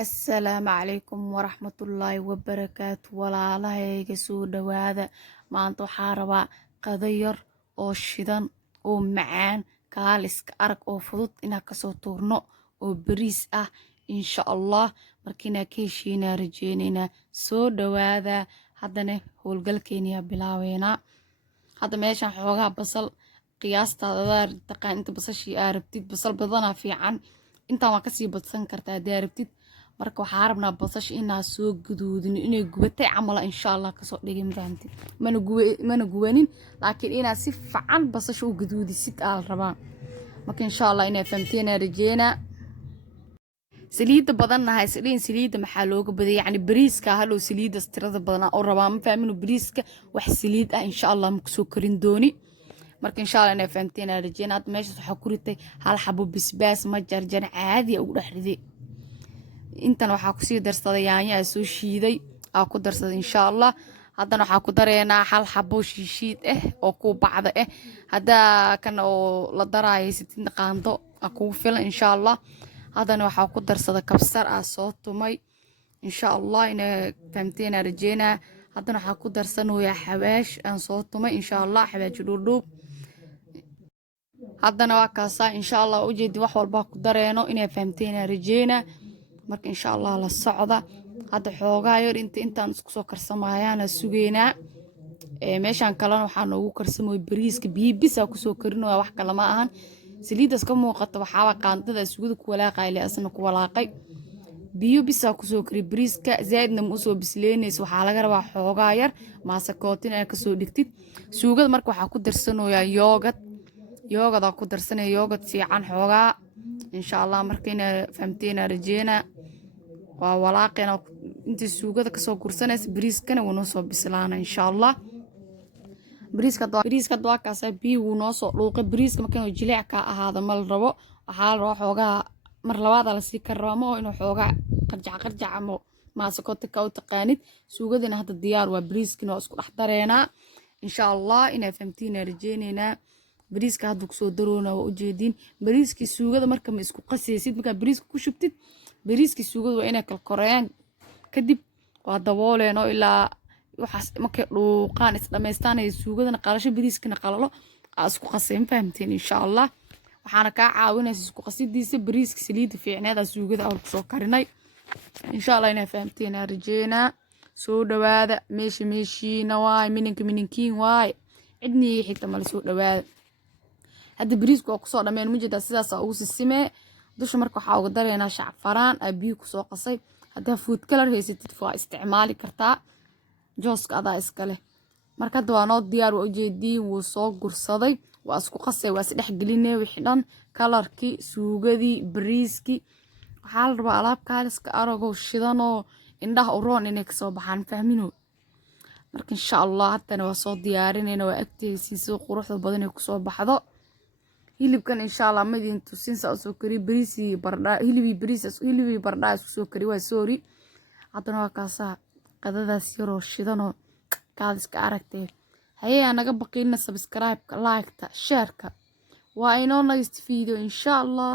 السلام عليكم ورحمة الله وبركاته ولا الله يجسود هذا ما أنتو حاربا قضير أو شدن أو معان كالسك أرك أو فضط إنها كسو تورنو أو بريس إن شاء الله مركينا كيشينا رجينينا سود هذا هذا هو القلكينيا بلاوينا هذا ماشان حوغا بصل قياستا دار تقان انت بصشي آربتيد بصل بدنا في عن انت ما كسي بتصن كرتا داربتيد marka waxaa rabnaa basash inaa soo gaduudin inay gubatay camal insha Allah ka soo dhigin fahamtid mana guwanin laakiin inaa si fiican basash u gaduudisid aal rabaa marka insha Allah inay fahamteen rajeena saliida badanna haysadeen saliida maxaa looga baday yani bariiska halo saliida tirada badan oo rabaa ma fahmino bariiska wax saliid ah insha Allah ma soo karin dooni marka insha Allah inay fahamteen rajeena aad meesha waxa ku ritay hal xabo bisbaas ma jarjar caadi u dhaxriday intan waxaa ku sii darsaday yaanyo soo shiiday ku darsaday insha Allah haddana waxaa ku dareynaa hal xabo shiishiid oo ku bacda hadda kan oo la daraayo sitin qaando ku filan insha Allah haddana waxaa ku darsaday kabsar soo tumay insha Allah ina fahamteen rajeena haddana waxaa ku darsanayaa xawaash aan soo tumay insha Allah xawaash dhuudhuub haddana waa kaasa insha Allah u jeedi wax walba ku dareeno inay fahamteen rajeena marka insha Allah la socda hadda xoogaa yar intaan isku soo karsamayaan sugeena meeshan kalena waxaan ugu karsamay bariiska biibisa ku soo karinayo wax kale ma ahan saliidas ka muuqata waxa qaandada sugada ku walaaqay asna ku walaaqay biyo bisa ku soo kari bariiska zaadna ma soo bisleenayso waxa laga rabaa xoogaa yar maasakootin ay ka soo dhigtid sugada marka waxa ku darsanayaa yoogada ku darsanay yoogad fiican xoogaa insha Allah markayna fahamteen rajeena waa walaaqina inta suugada ka soo kursanaysa bariiskana wuu noo soo bislaana insha Allah bariiska waa kaas biyo wuu noo soo dhuuqay bariiska markay jileec ka ahaado mal rabo waxa la xoogaa mar labaad la sii karamo inuu xoogaa qarjac ama maasakooto ka u taqaanid suugadina hadda diyaar waa bariiskina isku dhex dareena insha Allah inay fahamteen rajeenayna bariiska hadda ku soo daroona waa u jeedin bariiski suugada marka ma isku qasaysid marka bariiska ku shubtid bariiski suugada waa inay kala koreyaan kadib waa dabooleeno ilaa waxaas markay dhuuqaan is dhameystaan ay suugadana qalasho bariiskana qalalo isku qaseen fahamteen insha Allah waxaana ka caawinaysaa isku qasidiisa bariiska saliid fiicneed suugada aan ku soo karinay insha Allah inay fahamteen rajeena soo dhawaada meeshiina waay mininkiin waay cidnii xigta mal soo dhawaada hadda bariisku oo ku soo dhameen mujida sidaas ugu sisime dusha marka waxa uga dareena shacfaraan biyo ku soo qasay hadda food color haysatid waa isticmaali kartaa jooska adaa iska leh marka hadda waa noo diyaar u jeedii wuu soo gursaday waa isku qasay waa isdhex gelinay wixii dhan colorkii suugadii bariiski waxa la rabaa alaab kaaliska arago shidanoo indhaha u roon inay ka soo baxaan fahmino marka insha Allah hadana waa soo diyaarinayna waa agteysiin soo quruxda badan ay ku soo baxdo hilibkan insha Allah madin tusin soo kari bariisi bardha hilibi bardha isku soo kari waa sorry hadana waa kaasa qadadaas yaroo shidanoo kaadiska aragtay hayaa naga baqina subscribe like ta share ka waa inoo next video insha Allah